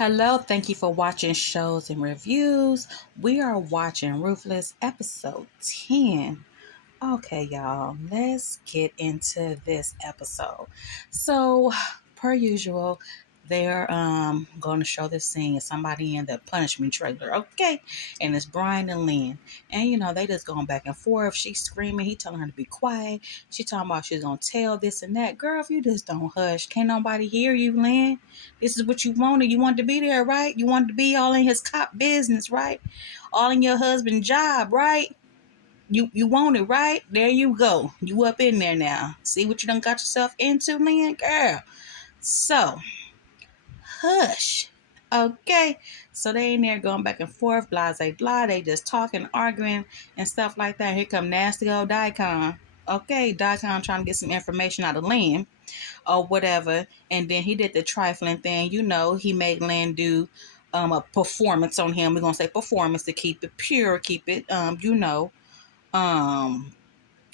Hello, thank you for watching Shows and Reviews. We are watching Ruthless episode 10. Okay, y'all, let's get into this episode. So, per usual, they're going to show this scene of somebody in the punishment trailer, okay? And it's Brian and Lynn. And they just going back and forth. She's screaming, he telling her to be quiet. She talking about she's gonna tell this and that. Girl, if you just don't hush, can't nobody hear you, Lynn. This is what you wanted. You wanted to be there, right? You wanted to be all in his cop business, right? All in your husband's job, right? You want it, right? There you go. You up in there now. See what you done got yourself into, man? Girl. So, hush. Okay. So they in there going back and forth, blah, blah, blah. They just talking, arguing, and stuff like that. Here come nasty old Daikon. Okay, Daikon trying to get some information out of Lynn or whatever. And then he did the trifling thing. He made Lynn do a performance on him. We're going to say performance to keep it pure, keep it, um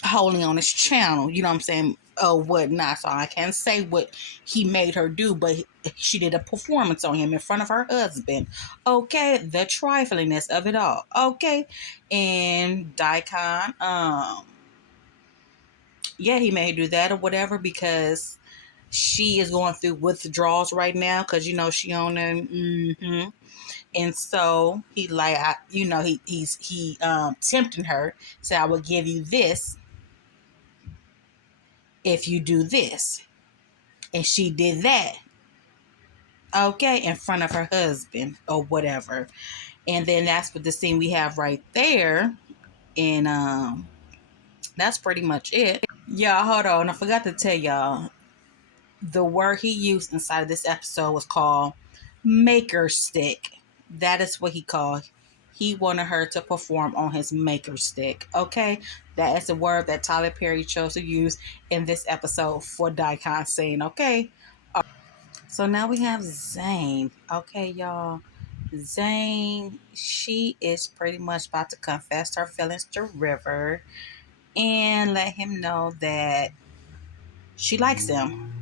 holding on his channel, you know what I'm saying, or whatnot. So I can't say what he made her do, but she did a performance on him in front of her husband. Okay, the triflingness of it all. Okay, and Daikon, yeah, he may do that or whatever because she is going through withdrawals right now because she on them. And so he like he tempting her. Said, I will give you this if you do this. And she did that, okay, in front of her husband or whatever. And then that's what the scene we have right there. And that's pretty much it. Y'all, hold on. I forgot to tell y'all. The word he used inside of this episode was called maker stick. That is what he called. He wanted her to perform on his maker stick. Okay? That is a word that Tyler Perry chose to use in this episode for Daikon scene. Okay? So now we have Zane. Okay, y'all. Zane, she is pretty much about to confess her feelings to River and let him know that she likes him.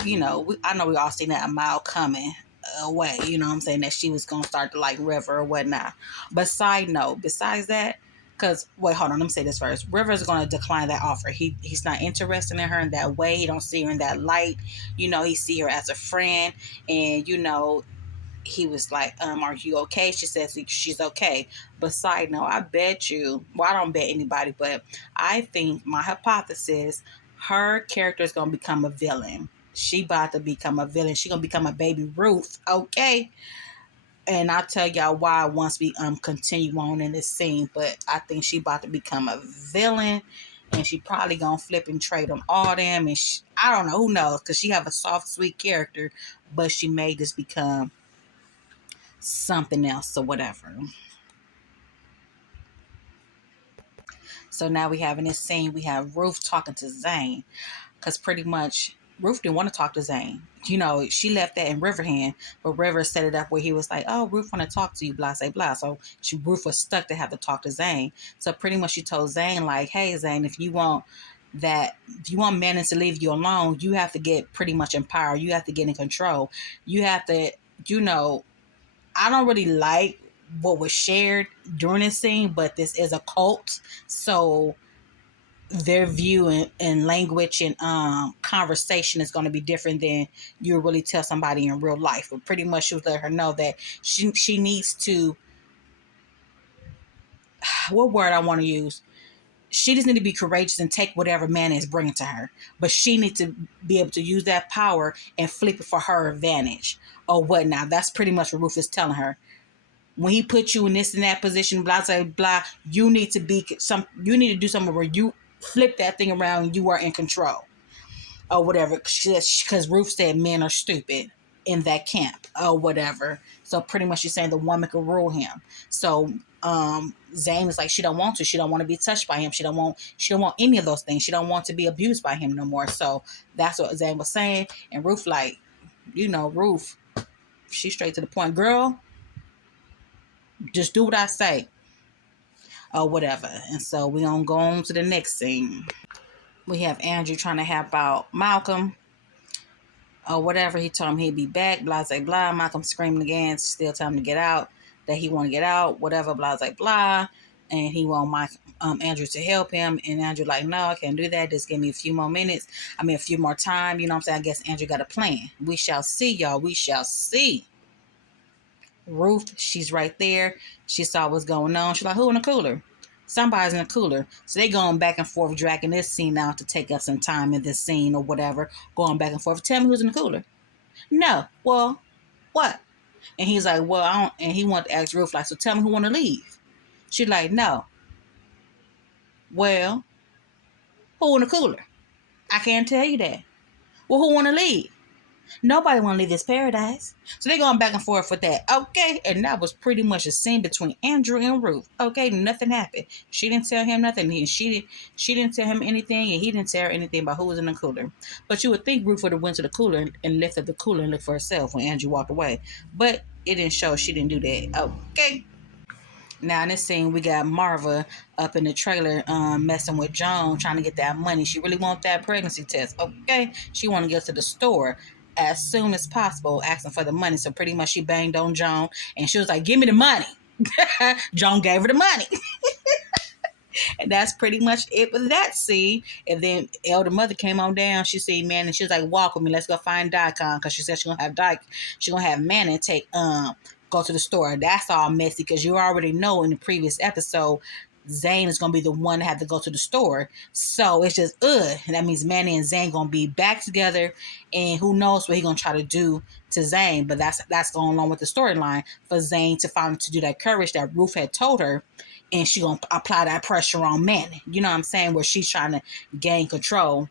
I know we all seen that a mile coming away, you know what I'm saying, that she was going to start to like River or whatnot. But side note, besides that, because, wait, hold on, let me say this first. River's going to decline that offer. He's not interested in her in that way. He don't see her in that light. He see her as a friend. And, he was like, are you okay? She says she's okay. But side note, I bet you, well, I don't bet anybody, but I think my hypothesis, her character is going to become a villain. She about to become a villain. She going to become a baby Ruth, okay? And I'll tell y'all why once we continue on in this scene. But I think she about to become a villain. And she probably gonna flip and trade on all them. And I don't know, who knows? Because she have a soft, sweet character. But she may just become something else or whatever. So now we have in this scene, we have Ruth talking to Zane. Because pretty much Ruth didn't want to talk to Zane. She left that in Riverhand, but River set it up where he was like, oh, Ruth want to talk to you, blah, blah, blah. So Ruth was stuck to have to talk to Zane. So pretty much she told Zane, like, hey, Zane, if you want Manon to leave you alone, you have to get pretty much in power. You have to get in control. You have to, I don't really like what was shared during this scene, but this is a cult. So their view and language and conversation is going to be different than you really tell somebody in real life. But pretty much she was letting her know that she needs to, what word I want to use, she just need to be courageous and take whatever man is bringing to her. But she needs to be able to use that power and flip it for her advantage or whatnot. That's pretty much what Ruth is telling her. When he put you in this and that position, blah, blah, blah, you need to do something where you flip that thing around and you are in control or whatever. Because Ruth said men are stupid in that camp or whatever. So pretty much she's saying the woman could rule him. So Zane is like, she don't want to. She don't want to be touched by him. She don't want any of those things. She don't want to be abused by him no more. So that's what Zane was saying. And Ruth like, Ruth, she's straight to the point. Girl, just do what I say or whatever. And so we gonna go on to the next scene. We have Andrew trying to help out Malcolm. or whatever. He told him he'd be back, blah, blah, blah. Malcolm screaming again, still telling him to get out, that he want to get out, whatever, blah, blah, blah. And he want Andrew to help him. And Andrew like, no, I can't do that. Just give me a few more minutes. A few more time. You know what I'm saying? I guess Andrew got a plan. We shall see, y'all. We shall see. Ruth, she's right there. She saw what's going on. She's like, who in the cooler? Somebody's in the cooler. So they going back and forth, dragging this scene out to take up some time in this scene or whatever. Going back and forth. Tell me who's in the cooler. No. Well, what? And he's like, well, I don't. And he wanted to ask Ruth, like, so tell me who want to leave. She's like, no. Well, who in the cooler? I can't tell you that. Well, who want to leave? Nobody want to leave this paradise. So they're going back and forth with that. Okay. And that was pretty much a scene between Andrew and Ruth. Okay. Nothing happened. She didn't tell him nothing. She didn't tell him anything. And he didn't tell her anything about who was in the cooler. But you would think Ruth would have went to the cooler and lifted the cooler and looked for herself when Andrew walked away. But it didn't show. She didn't do that. Okay. Now in this scene, we got Marva up in the trailer messing with Joan, trying to get that money. She really want that pregnancy test. Okay. She want to get to the store as soon as possible, asking for the money. So pretty much she banged on Joan, and she was like, give me the money. Joan gave her the money. And that's pretty much it with that scene. And then elder mother came on down. She seen Manning. She was like, walk with me. Let's go find Daikon. Because she said she's gonna have Manning take go to the store. That's all messy because you already know in the previous episode Zane is gonna be the one that had to go to the store. So it's just and that means Manny and Zane gonna be back together, and who knows what he gonna try to do to Zane. But that's going along with the storyline for Zane to finally to do that courage that Ruth had told her, and she gonna apply that pressure on Manny. You know what I'm saying? Where she's trying to gain control.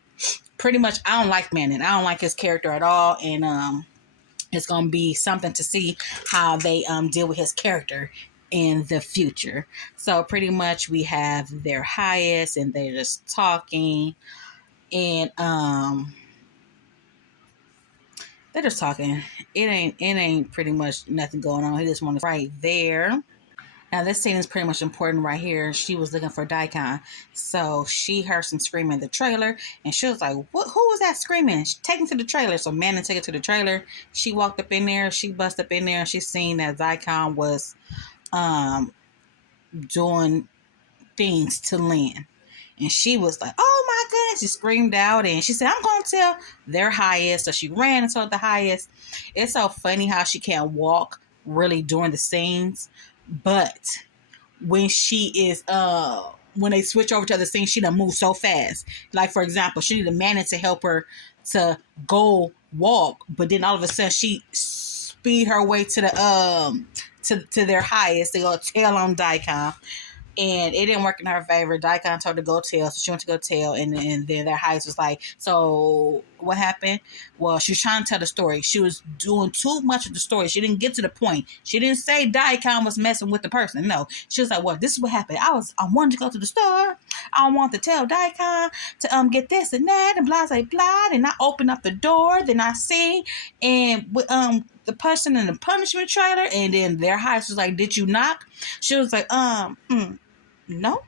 Pretty much, I don't like Manny. I don't like his character at all, and it's gonna be something to see how they deal with his character in the future. So pretty much we have their highest and they're just talking, and they're just talking. It ain't pretty much nothing going on. He just wants right there. Now this scene is pretty much important right here. She was looking for Daikon. So she heard some screaming in the trailer, and she was like, "What? Who was that screaming?" She take him to the trailer. So Manning take it to the trailer. She walked up in there, she bust up in there, and she seen that Daikon was doing things to Lynn. And she was like, oh my goodness. She screamed out, and she said, I'm going to tell their highest. So she ran and told the highest. It's so funny how she can't walk really during the scenes. But when she is, when they switch over to the scene, she done move so fast. Like, for example, she needed Manning to help her to go walk. But then all of a sudden, she speed her way to the, to their highest. They go tell on Daikon. And it didn't work in her favor. Daikon told her to go tell, so she went to go tell, and then their highest was like, so what happened? Well, she was trying to tell the story. She was doing too much of the story. She didn't get to the point. She didn't say Daikon was messing with the person. No. She was like, well, this is what happened. I wanted to go to the store. I want to tell Daikon to get this and that and blah blah blah. And I opened up the door, then I see, and the person in the punishment trailer, and then their highest was like, did you knock? She was like, no.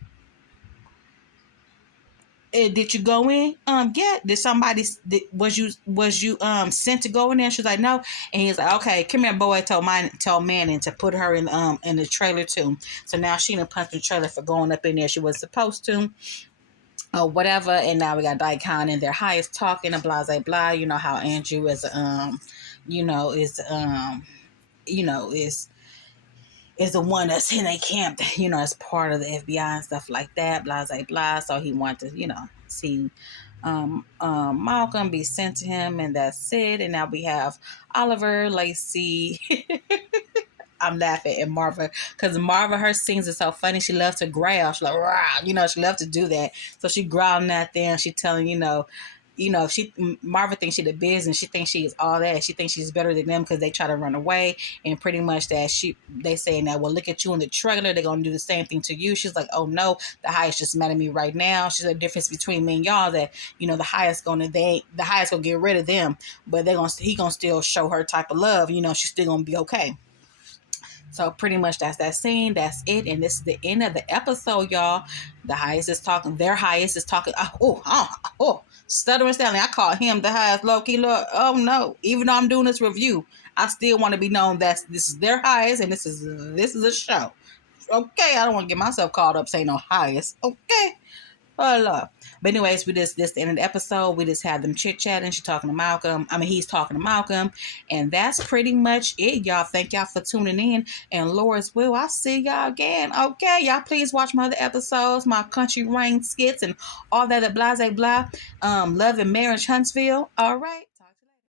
Did you go in? Yeah. Did somebody? Was you sent to go in there? She was like, no. And he's like, okay, come here, boy. Told Manning to put her in the trailer too. So now she done punched the trailer for going up in there. She was supposed to, or whatever. And now we got Daikon and their highest talking and blah blah blah. You know how Andrew is is the one that's in a camp, as part of the FBI and stuff like that, blah, blah, blah. So he wanted to, see Malcolm be sent to him, and that's it. And now we have Oliver, Lacey. I'm laughing at Marva, because Marva, her scenes are so funny. She loves to growl. She's like, rah, she loves to do that. So she growling at them. She telling, Marva thinks she the business. She thinks she is all that. She thinks she's better than them because they try to run away, and pretty much that they saying that, well, look at you in the trailer. They're gonna do the same thing to you. She's like, oh no, the highest just mad at me right now. She's the difference between me and y'all that the highest gonna get rid of them, but he gonna still show her type of love. She's still gonna be okay. So pretty much that's that scene. That's it. And this is the end of the episode, y'all. The highest is talking. Their highest is talking. Stuttering Stanley. I call him the highest low key. Look, oh no. Even though I'm doing this review, I still want to be known that this is their highest and this is a show. Okay, I don't want to get myself caught up saying no highest. Okay. Oh Lord. But anyways, we just this the end of the episode. We just had them chit chatting. She's talking to Malcolm. I mean, he's talking to Malcolm, and that's pretty much it, y'all. Thank y'all for tuning in. And Laura's will. I'll see y'all again. Okay, y'all. Please watch my other episodes, my country rain skits, and all that blah blah blah. Love and Marriage Huntsville. All right.